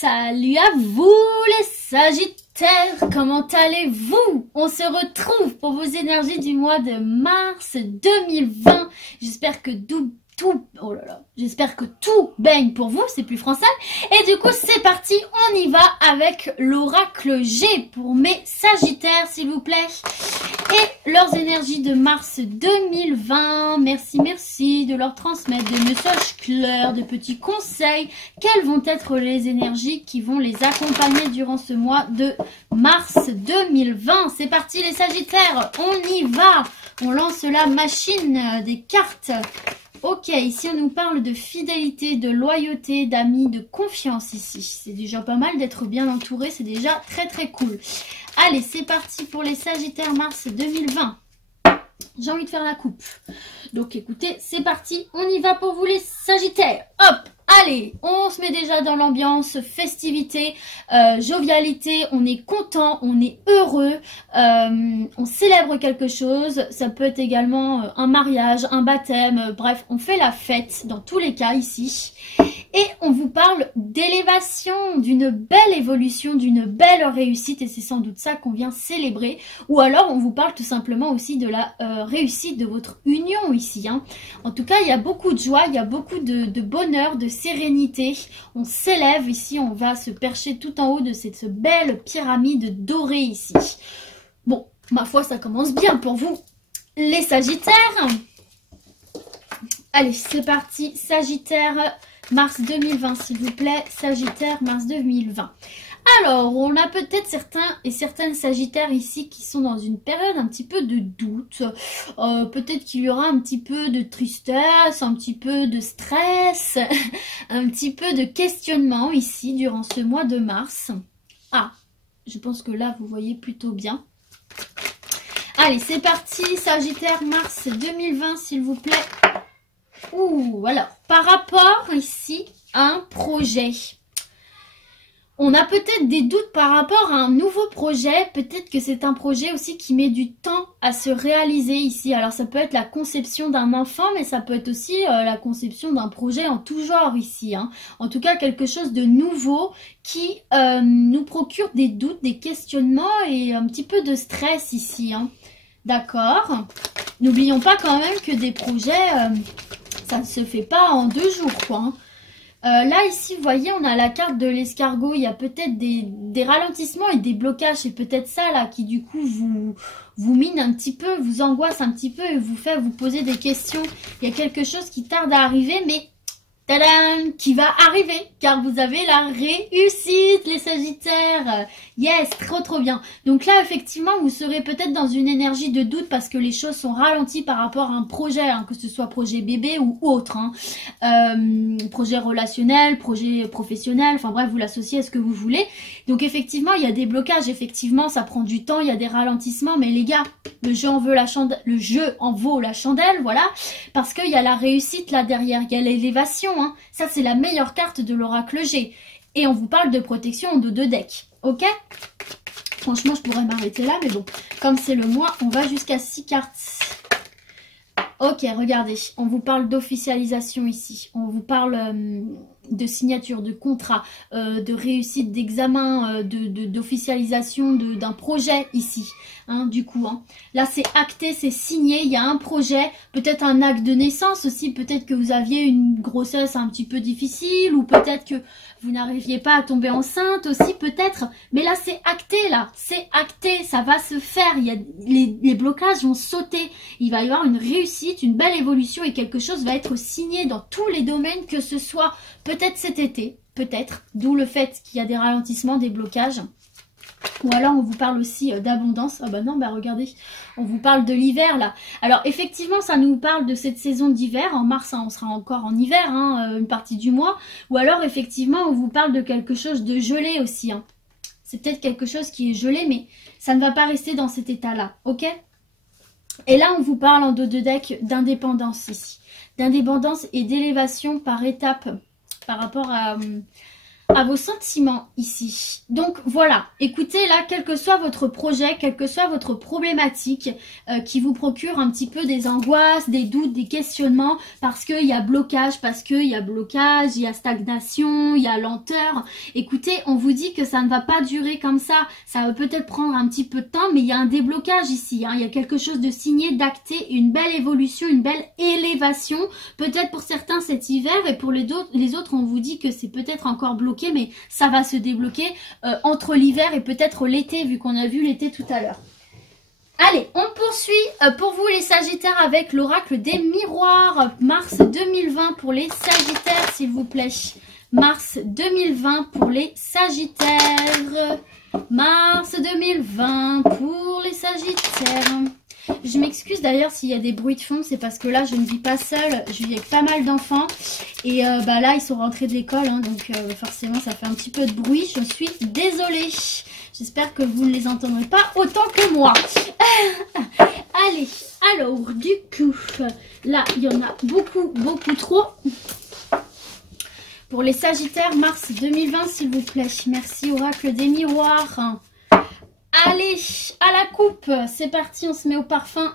Salut à vous les Sagittaires, comment allez-vous? On se retrouve pour vos énergies du mois de mars 2020. J'espère que j'espère que tout baigne pour vous, c'est plus français. Et du coup, c'est parti, on y va avec l'oracle G pour mes Sagittaires, s'il vous plaît. Et leurs énergies de mars 2020. Merci de leur transmettre des messages clairs, de petits conseils. Quelles vont être les énergies qui vont les accompagner durant ce mois de mars 2020? C'est parti les Sagittaires, on y va. On lance la machine des cartes. Ok, ici on nous parle de fidélité, de loyauté, d'amis, de confiance ici. C'est déjà pas mal d'être bien entouré, c'est déjà très cool. Allez, c'est parti pour les Sagittaires mars 2020. J'ai envie de faire la coupe. Donc écoutez, c'est parti, on y va pour vous les Sagittaires. Hop! Allez, on se met déjà dans l'ambiance, festivité, jovialité, on est content, on est heureux, on célèbre quelque chose, ça peut être également un mariage, un baptême, bref, on fait la fête dans tous les cas ici. Et on vous parle d'élévation, d'une belle évolution, d'une belle réussite et c'est sans doute ça qu'on vient célébrer. Ou alors on vous parle tout simplement aussi de la réussite de votre union ici. Hein. En tout cas, il y a beaucoup de joie, il y a beaucoup de bonheur, de sérénité. On s'élève ici, on va se percher tout en haut de cette belle pyramide dorée ici. Bon, ma foi, ça commence bien pour vous, les Sagittaires. Allez, c'est parti, Sagittaire. Mars 2020, s'il vous plaît, Sagittaire, mars 2020. Alors, on a peut-être certains et certaines Sagittaires ici qui sont dans une période un petit peu de doute. Peut-être qu'il y aura un petit peu de tristesse, un petit peu de stress, un petit peu de questionnement ici durant ce mois de mars. Ah, je pense que là, vous voyez plutôt bien. Allez, c'est parti, Sagittaire, mars 2020, s'il vous plaît. Ouh, alors, par rapport ici à un projet, on a peut-être des doutes par rapport à un nouveau projet. Peut-être que c'est un projet aussi qui met du temps à se réaliser ici. Alors, ça peut être la conception d'un enfant, mais ça peut être aussi la conception d'un projet en tout genre ici. Hein. En tout cas, quelque chose de nouveau qui nous procure des doutes, des questionnements et un petit peu de stress ici. Hein. D'accord. N'oublions pas quand même que des projets... ça ne se fait pas en 2 jours, quoi. Hein. Là, ici, vous voyez, on a la carte de l'escargot. Il y a peut-être des ralentissements et des blocages. C'est peut-être ça, là, qui, du coup, vous mine un petit peu, vous angoisse un petit peu et vous fait vous poser des questions. Il y a quelque chose qui tarde à arriver, mais... Tadam, qui va arriver, car vous avez la réussite, les Sagittaires. Yes, trop bien. Donc là, effectivement, vous serez peut-être dans une énergie de doute parce que les choses sont ralenties par rapport à un projet, hein, que ce soit projet bébé ou autre. Hein. Projet relationnel, projet professionnel, enfin bref, vous l'associez à ce que vous voulez. Donc effectivement, il y a des blocages, effectivement, ça prend du temps, il y a des ralentissements, mais les gars, le jeu en vaut la chandelle, voilà, parce qu'il y a la réussite là derrière, il y a l'élévation. Hein. Ça, c'est la meilleure carte de l'oracle G. Et on vous parle de protection de 2 decks. Ok? Franchement, je pourrais m'arrêter là, mais bon. Comme c'est le mois, on va jusqu'à 6 cartes. Ok, regardez. On vous parle d'officialisation ici. On vous parle de signature, de contrat, de réussite d'examen, d'officialisation d'un projet ici. Hein, du coup, hein. Là, c'est acté, c'est signé. Il y a un projet, peut-être un acte de naissance aussi. Peut-être que vous aviez une grossesse un petit peu difficile ou peut-être que vous n'arriviez pas à tomber enceinte aussi, peut-être. Mais là, c'est acté, là. C'est acté, ça va se faire. Il y a, les blocages vont sauter. Il va y avoir une réussite, une belle évolution et quelque chose va être signé dans tous les domaines, que ce soit peut-être cet été, peut-être. D'où le fait qu'il y a des ralentissements, des blocages. Ou alors on vous parle aussi d'abondance. Ah bah non, bah regardez, on vous parle de l'hiver là. Alors effectivement, ça nous parle de cette saison d'hiver. En mars, hein, on sera encore en hiver, hein, une partie du mois. Ou alors effectivement, on vous parle de quelque chose de gelé aussi. Hein. C'est peut-être quelque chose qui est gelé, mais ça ne va pas rester dans cet état-là, ok? Et là, on vous parle en 2 decks d'indépendance ici. D'indépendance et d'élévation par étapes par rapport à vos sentiments ici. Donc voilà, écoutez là, quel que soit votre projet, quelle que soit votre problématique qui vous procure un petit peu des angoisses, des doutes, des questionnements, parce qu'il y a blocage, il y a stagnation, il y a lenteur. Écoutez, on vous dit que ça ne va pas durer comme ça va peut-être prendre un petit peu de temps, mais il y a un déblocage ici, hein. Il y a quelque chose de signé, d'acté, une belle évolution, une belle élévation, peut-être pour certains cet hiver, et pour les autres on vous dit que c'est peut-être encore bloqué, mais ça va se débloquer entre l'hiver et peut-être l'été, vu qu'on a vu l'été tout à l'heure. Allez, on poursuit pour vous les Sagittaires avec l'oracle des miroirs. Mars 2020 pour les Sagittaires, s'il vous plaît. Mars 2020 pour les Sagittaires. Mars 2020 pour les Sagittaires. Je m'excuse d'ailleurs s'il y a des bruits de fond, c'est parce que là je ne vis pas seule, je vis avec pas mal d'enfants et là ils sont rentrés de l'école, hein, donc forcément ça fait un petit peu de bruit, je suis désolée. J'espère que vous ne les entendrez pas autant que moi. Allez, alors du coup, là il y en a beaucoup trop. Pour les Sagittaires, mars 2020 s'il vous plaît, merci oracle des miroirs. Allez, à la coupe, c'est parti, on se met au parfum.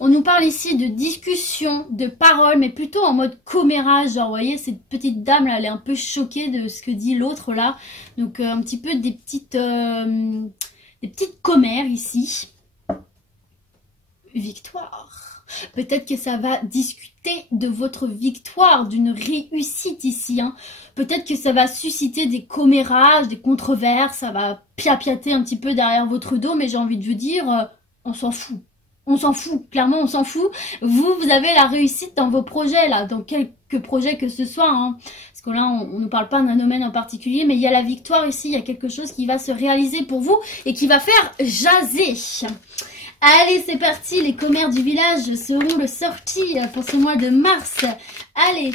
On nous parle ici de discussion, de paroles, mais plutôt en mode commérage. Genre, vous voyez, cette petite dame là, elle est un peu choquée de ce que dit l'autre là. Donc, un petit peu des petites commères ici. Victoire. Peut-être que ça va discuter de votre victoire, d'une réussite ici, hein. Peut-être que ça va susciter des commérages, des controverses, ça va piapiater un petit peu derrière votre dos, mais j'ai envie de vous dire, on s'en fout. On s'en fout, clairement on s'en fout. Vous avez la réussite dans vos projets, là, dans quelques projets que ce soit, hein. Parce que là, on ne parle pas d'un domaine en particulier, mais il y a la victoire ici, il y a quelque chose qui va se réaliser pour vous et qui va faire jaser. Allez, c'est parti, les commères du village seront le sorti pour ce mois de mars. Allez,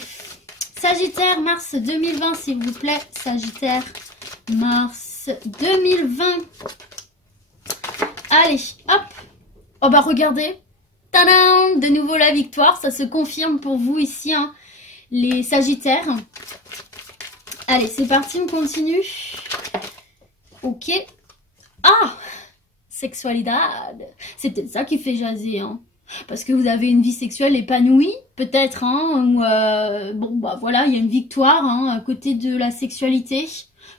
Sagittaire, mars 2020, s'il vous plaît. Sagittaire, mars 2020. Allez, hop. Oh bah regardez. Tadam! De nouveau la victoire, ça se confirme pour vous ici, hein, les Sagittaires. Allez, c'est parti, on continue. Ok. Ah! Sexualité, c'est peut-être ça qui fait jaser, hein. Parce que vous avez une vie sexuelle épanouie, peut-être, hein, ou bon, bah voilà, il y a une victoire, hein, à côté de la sexualité.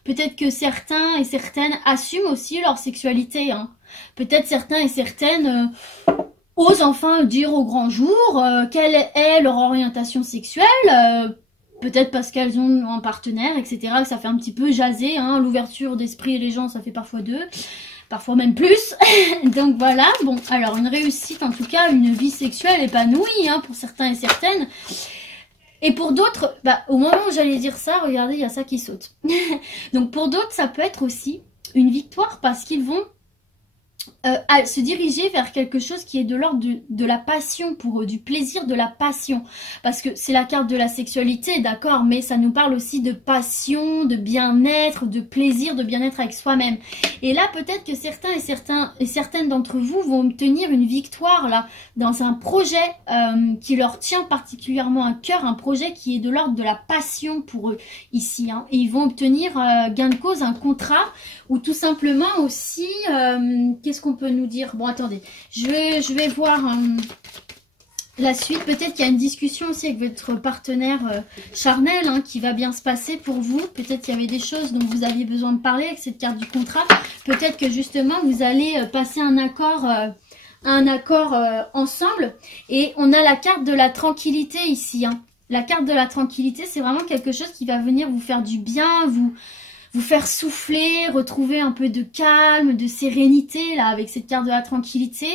Peut-être que certains et certaines assument aussi leur sexualité, hein. Peut-être certains et certaines osent enfin dire au grand jour quelle est leur orientation sexuelle, peut-être parce qu'elles ont un partenaire, etc. Que ça fait un petit peu jaser, hein, l'ouverture d'esprit et les gens, ça fait parfois deux. Parfois même plus. Donc voilà, bon, alors une réussite, en tout cas, une vie sexuelle épanouie, hein, pour certains et certaines. Et pour d'autres, bah, au moment où j'allais dire ça, regardez, il y a ça qui saute. Donc pour d'autres, ça peut être aussi une victoire parce qu'ils vont à se diriger vers quelque chose qui est de l'ordre de la passion pour eux, du plaisir, de la passion. Parce que c'est la carte de la sexualité, d'accord, mais ça nous parle aussi de passion, de bien-être, de plaisir, de bien-être avec soi-même. Et là, peut-être que certains et certaines d'entre vous vont obtenir une victoire là dans un projet qui leur tient particulièrement à cœur, un projet qui est de l'ordre de la passion pour eux ici, hein. Et ils vont obtenir gain de cause, un contrat, ou tout simplement aussi... qu'est-ce qu'on peut nous dire? Bon, attendez, je vais voir la suite. Peut-être qu'il y a une discussion aussi avec votre partenaire charnel, hein, qui va bien se passer pour vous. Peut-être qu'il y avait des choses dont vous aviez besoin de parler avec cette carte du contrat. Peut-être que justement, vous allez passer un accord ensemble. Et on a la carte de la tranquillité ici, hein. La carte de la tranquillité, c'est vraiment quelque chose qui va venir vous faire du bien, vous faire souffler, retrouver un peu de calme, de sérénité, là, avec cette carte de la tranquillité.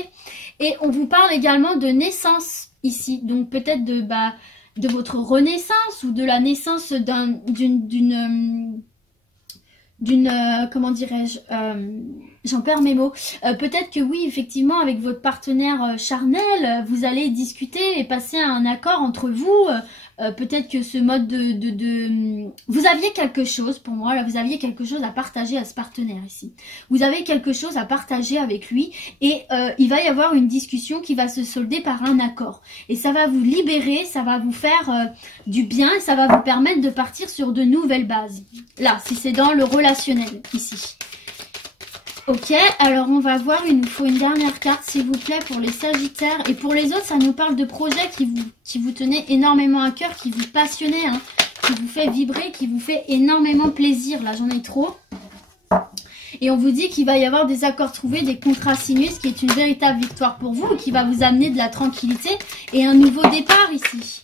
Et on vous parle également de naissance, ici. Donc, peut-être de votre renaissance ou de la naissance d'une comment dirais-je, J'en perds mes mots. Peut-être que oui, effectivement, avec votre partenaire charnel, vous allez discuter et passer à un accord entre vous. Peut-être que ce mode Vous aviez quelque chose, pour moi, là, vous aviez quelque chose à partager à ce partenaire ici. Vous avez quelque chose à partager avec lui et il va y avoir une discussion qui va se solder par un accord. Et ça va vous libérer, ça va vous faire du bien et ça va vous permettre de partir sur de nouvelles bases. Là, si c'est dans le relationnel, ici. Ok, alors on va voir, il nous faut une dernière carte s'il vous plaît pour les Sagittaires. Et pour les autres, ça nous parle de projets qui vous tenaient énormément à cœur, qui vous passionnaient, hein, qui vous fait vibrer, qui vous fait énormément plaisir. Là, j'en ai trop. Et on vous dit qu'il va y avoir des accords trouvés, des contrats signés, ce qui est une véritable victoire pour vous, qui va vous amener de la tranquillité et un nouveau départ ici.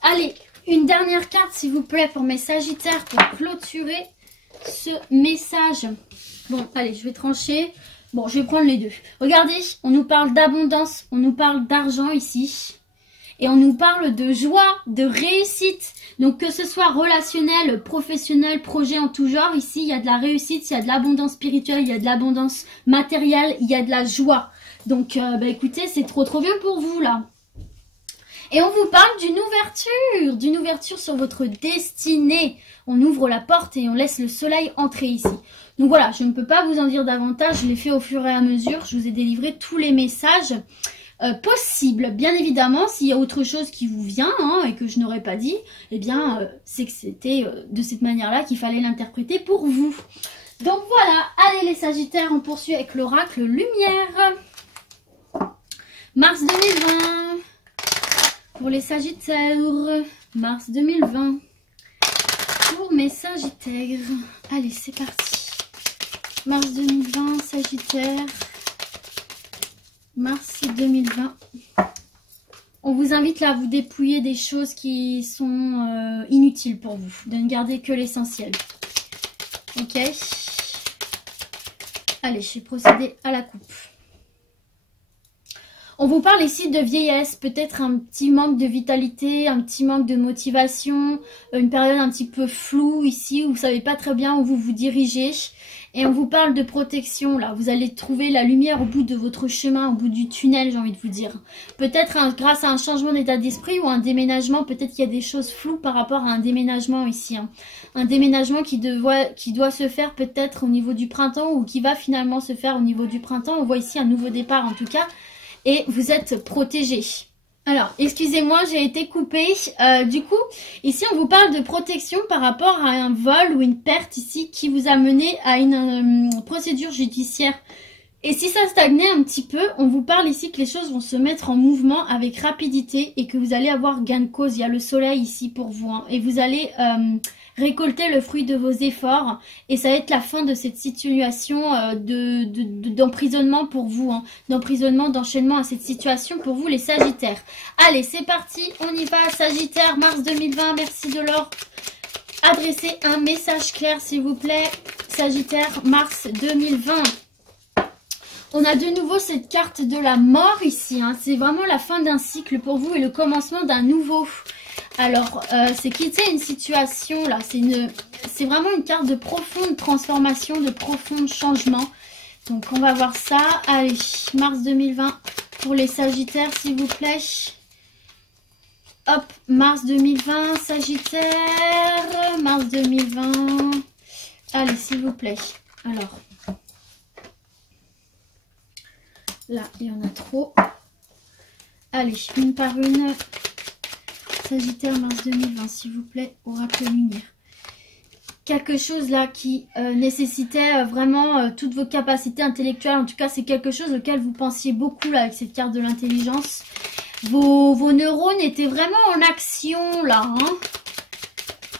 Allez, une dernière carte s'il vous plaît pour mes Sagittaires pour clôturer ce message. Bon, allez, je vais trancher. Bon, je vais prendre les deux. Regardez, on nous parle d'abondance, on nous parle d'argent ici. Et on nous parle de joie, de réussite. Donc que ce soit relationnel, professionnel, projet en tout genre, ici il y a de la réussite, il y a de l'abondance spirituelle, il y a de l'abondance matérielle, il y a de la joie. Donc écoutez, c'est trop bien pour vous là. Et on vous parle d'une ouverture sur votre destinée. On ouvre la porte et on laisse le soleil entrer ici. Donc voilà, je ne peux pas vous en dire davantage, je l'ai fait au fur et à mesure. Je vous ai délivré tous les messages possibles. Bien évidemment, s'il y a autre chose qui vous vient et que je n'aurais pas dit, eh bien, c'est que c'était de cette manière-là qu'il fallait l'interpréter pour vous. Donc voilà, allez les Sagittaires, on poursuit avec l'oracle Lumière. Mars 2020. Pour les Sagittaires, mars 2020. Pour mes Sagittaires. Allez, c'est parti. Mars 2020, Sagittaire. Mars 2020. On vous invite là à vous dépouiller des choses qui sont inutiles pour vous. De ne garder que l'essentiel. Ok. Allez, je vais procéder à la coupe. On vous parle ici de vieillesse, peut-être un petit manque de vitalité, un petit manque de motivation, une période un petit peu floue ici où vous ne savez pas très bien où vous vous dirigez. Et on vous parle de protection, là. Vous allez trouver la lumière au bout de votre chemin, au bout du tunnel, j'ai envie de vous dire. Peut-être grâce à un changement d'état d'esprit ou un déménagement, peut-être qu'il y a des choses floues par rapport à un déménagement ici. Un déménagement qui doit se faire peut-être au niveau du printemps ou qui va finalement se faire au niveau du printemps. On voit ici un nouveau départ en tout cas. Et vous êtes protégé. Alors, excusez-moi, j'ai été coupée. Du coup, ici, on vous parle de protection par rapport à un vol ou une perte ici qui vous a mené à une procédure judiciaire. Et si ça stagnait un petit peu, on vous parle ici que les choses vont se mettre en mouvement avec rapidité et que vous allez avoir gain de cause. Il y a le soleil ici pour vous. Et vous allez récolter le fruit de vos efforts. Et ça va être la fin de cette situation d'emprisonnement pour vous. D'emprisonnement, d'enchaînement à cette situation pour vous les Sagittaires. Allez, c'est parti. On y va. Sagittaire, mars 2020. Merci de leur adresser un message clair, s'il vous plaît. Sagittaire, mars 2020. On a de nouveau cette carte de la mort ici. C'est vraiment la fin d'un cycle pour vous et le commencement d'un nouveau. Alors, c'est quitter une situation là. C'est vraiment une carte de profonde transformation, de profond changement. Donc, on va voir ça. Allez, mars 2020 pour les Sagittaires, s'il vous plaît. Hop, mars 2020, Sagittaire. Mars 2020. Allez, s'il vous plaît. Alors. Là, il y en a trop. Allez, une par une. Sagittaire, mars 2020, s'il vous plaît. Oracle Lumière. Quelque chose là qui nécessitait vraiment toutes vos capacités intellectuelles. En tout cas, c'est quelque chose auquel vous pensiez beaucoup là avec cette carte de l'intelligence. Vos neurones étaient vraiment en action là.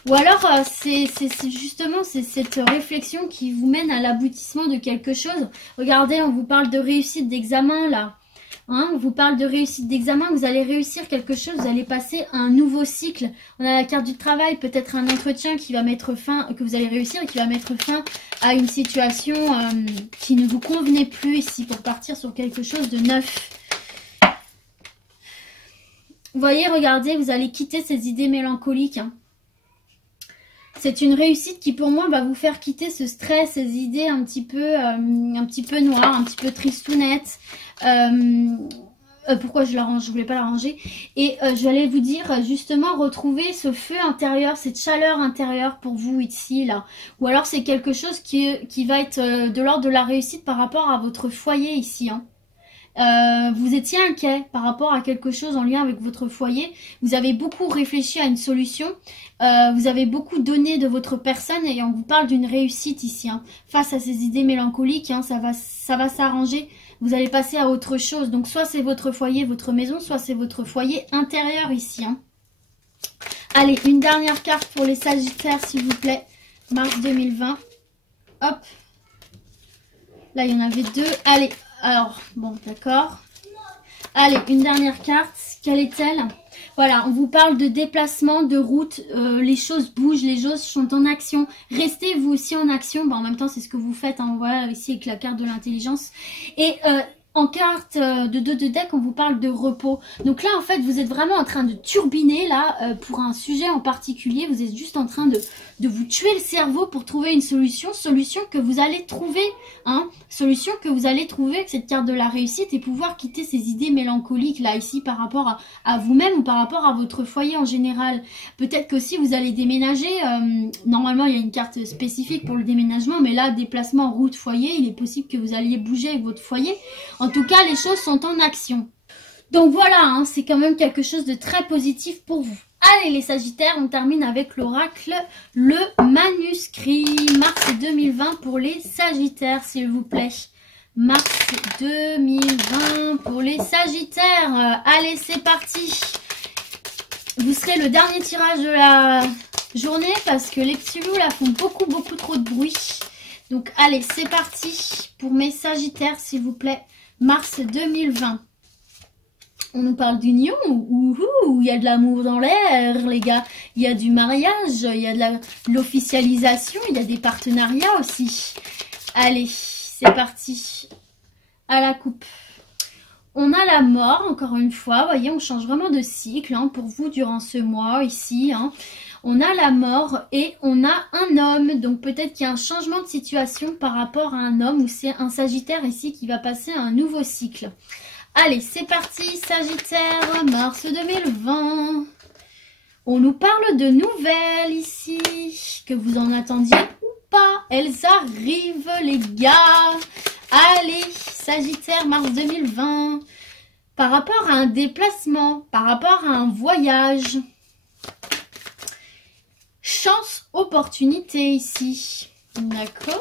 Ou alors, c'est justement cette réflexion qui vous mène à l'aboutissement de quelque chose. Regardez, on vous parle de réussite d'examen, là. On vous parle de réussite d'examen, vous allez réussir quelque chose, vous allez passer à un nouveau cycle. On a la carte du travail, peut-être un entretien qui va mettre fin, que vous allez réussir et qui va mettre fin à une situation qui ne vous convenait plus ici pour partir sur quelque chose de neuf. Vous voyez, regardez, vous allez quitter ces idées mélancoliques. C'est une réussite qui pour moi va vous faire quitter ce stress, ces idées un petit peu noires, un petit peu tristounettes. Pourquoi je la range? Je voulais pas la ranger. Et j'allais vous dire justement retrouver ce feu intérieur, cette chaleur intérieure pour vous ici là. Ou alors c'est quelque chose qui va être de l'ordre de la réussite par rapport à votre foyer ici. Hein. Vous étiez inquiet par rapport à quelque chose en lien avec votre foyer. Vous avez beaucoup réfléchi à une solution. Vous avez beaucoup donné de votre personne et on vous parle d'une réussite ici. Hein. Face à ces idées mélancoliques, hein, ça va s'arranger. Vous allez passer à autre chose. Donc soit c'est votre foyer, votre maison, soit c'est votre foyer intérieur ici. Hein. Allez, une dernière carte pour les Sagittaires s'il vous plaît. Mars 2020. Hop. Là il y en avait deux. Allez. Alors, bon, d'accord. Allez, une dernière carte. Quelle est-elle? Voilà, on vous parle de déplacement, de route. Les choses bougent, les choses sont en action. Restez vous aussi en action. Bon, en même temps, c'est ce que vous faites. Hein, voilà, ici avec la carte de l'intelligence. Et en carte de 2 de deck, on vous parle de repos. Donc là, en fait, vous êtes vraiment en train de turbiner là pour un sujet en particulier. Vous êtes juste en train de vous tuer le cerveau pour trouver une solution que vous allez trouver, hein, solution que vous allez trouver avec cette carte de la réussite et pouvoir quitter ces idées mélancoliques là ici par rapport à vous-même ou par rapport à votre foyer en général. Peut-être qu'aussi vous allez déménager, normalement il y a une carte spécifique pour le déménagement, mais là déplacement route foyer, il est possible que vous alliez bouger avec votre foyer. En tout cas les choses sont en action. Donc voilà, hein, c'est quand même quelque chose de très positif pour vous. Allez les Sagittaires, on termine avec l'oracle, le manuscrit, mars 2020 pour les Sagittaires s'il vous plaît. Mars 2020 pour les Sagittaires. Allez, c'est parti. Vous serez le dernier tirage de la journée parce que les petits loups là font beaucoup trop de bruit. Donc allez, c'est parti pour mes Sagittaires s'il vous plaît. Mars 2020. On nous parle d'union, il y a de l'amour dans l'air, les gars. Il y a du mariage, il y a de l'officialisation, il y a des partenariats aussi. Allez, c'est parti. À la coupe. On a la mort, encore une fois. Vous voyez, on change vraiment de cycle hein, pour vous durant ce mois ici. Hein. On a la mort et on a un homme. Donc peut-être qu'il y a un changement de situation par rapport à un homme ou c'est un Sagittaire ici qui va passer à un nouveau cycle. Allez, c'est parti, Sagittaire, mars 2020. On nous parle de nouvelles ici, que vous en attendiez ou pas. Elles arrivent, les gars. Allez, Sagittaire, mars 2020. Par rapport à un déplacement, par rapport à un voyage. Chance, opportunité ici. D'accord.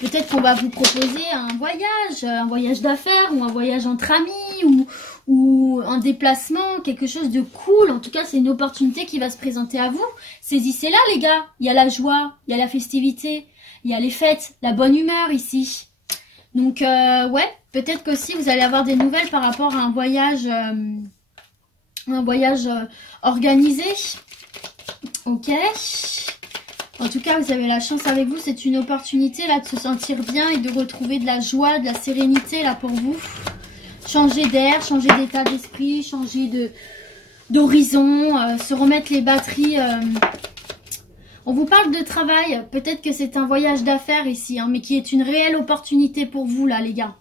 Peut-être qu'on va vous proposer un voyage d'affaires ou un voyage entre amis ou un déplacement, quelque chose de cool. En tout cas, c'est une opportunité qui va se présenter à vous. Saisissez-la, les gars. Il y a la joie, il y a la festivité, il y a les fêtes, la bonne humeur ici. Donc, ouais, peut-être qu'aussi vous allez avoir des nouvelles par rapport à un voyage organisé. Ok. En tout cas, vous avez la chance avec vous. C'est une opportunité là de se sentir bien et de retrouver de la joie, de la sérénité là pour vous. Changer d'air, changer d'état d'esprit, changer d'horizon, se remettre les batteries. On vous parle de travail. Peut-être que c'est un voyage d'affaires ici, hein, mais qui est une réelle opportunité pour vous là, les gars.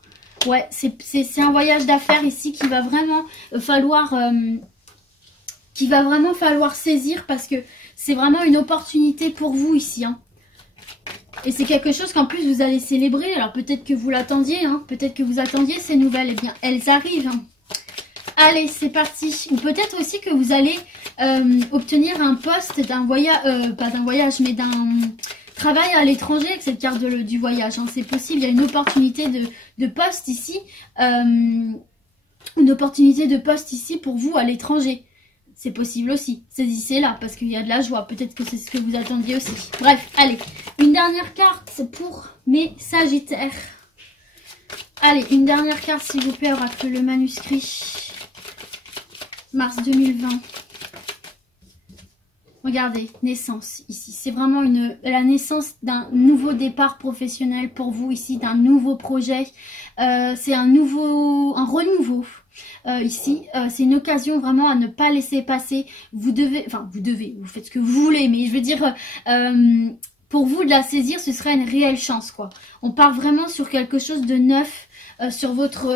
Ouais, c'est un voyage d'affaires ici qui va vraiment falloir saisir parce que c'est vraiment une opportunité pour vous ici. Hein. Et c'est quelque chose qu'en plus vous allez célébrer. Alors peut-être que vous l'attendiez, hein, peut-être que vous attendiez ces nouvelles. Eh bien, elles arrivent. Hein. Allez, c'est parti. Ou peut-être aussi que vous allez obtenir un poste d'un voyage, pas d'un voyage, mais d'un travail à l'étranger avec cette carte du voyage. Hein. C'est possible, il y a une opportunité de poste ici. Une opportunité de poste ici pour vous à l'étranger. C'est possible aussi. Saisissez-la parce qu'il y a de la joie. Peut-être que c'est ce que vous attendiez aussi. Bref, allez. Une dernière carte pour mes Sagittaires. Allez, une dernière carte s'il vous plaît. Oracle le manuscrit. Mars 2020. Regardez, naissance ici. C'est vraiment la naissance d'un nouveau départ professionnel pour vous ici, d'un nouveau projet. C'est un renouveau. ici. C'est une occasion vraiment à ne pas laisser passer. Vous devez, vous faites ce que vous voulez, mais je veux dire, pour vous de la saisir, ce serait une réelle chance, quoi. On part vraiment sur quelque chose de neuf, sur votre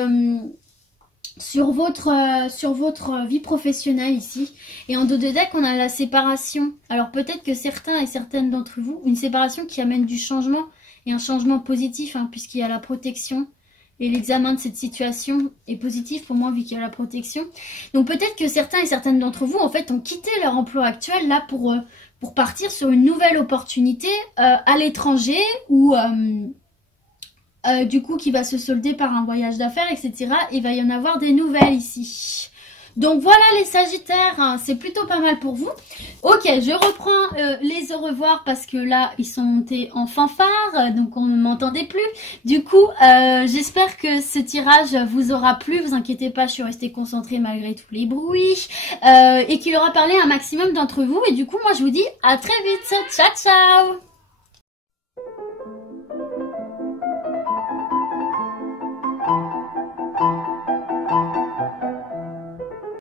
vie professionnelle ici. Et en dos de deck, on a la séparation. Alors peut-être que certains et certaines d'entre vous, une séparation qui amène du changement, et un changement positif, hein, puisqu'il y a la protection. Et l'examen de cette situation est positif pour moi, vu qu'il y a la protection. Donc peut-être que certains et certaines d'entre vous, en fait, ont quitté leur emploi actuel là pour partir sur une nouvelle opportunité à l'étranger ou... du coup qui va se solder par un voyage d'affaires, etc. Il va y en avoir des nouvelles ici. Donc voilà les Sagittaires, hein, c'est plutôt pas mal pour vous. Ok, je reprends les au revoir parce que là ils sont montés en fanfare, donc on ne m'entendait plus. Du coup, j'espère que ce tirage vous aura plu. Vous inquiétez pas, je suis restée concentrée malgré tous les bruits et qu'il aura parlé à un maximum d'entre vous. Et du coup, moi je vous dis à très vite. Ciao ciao.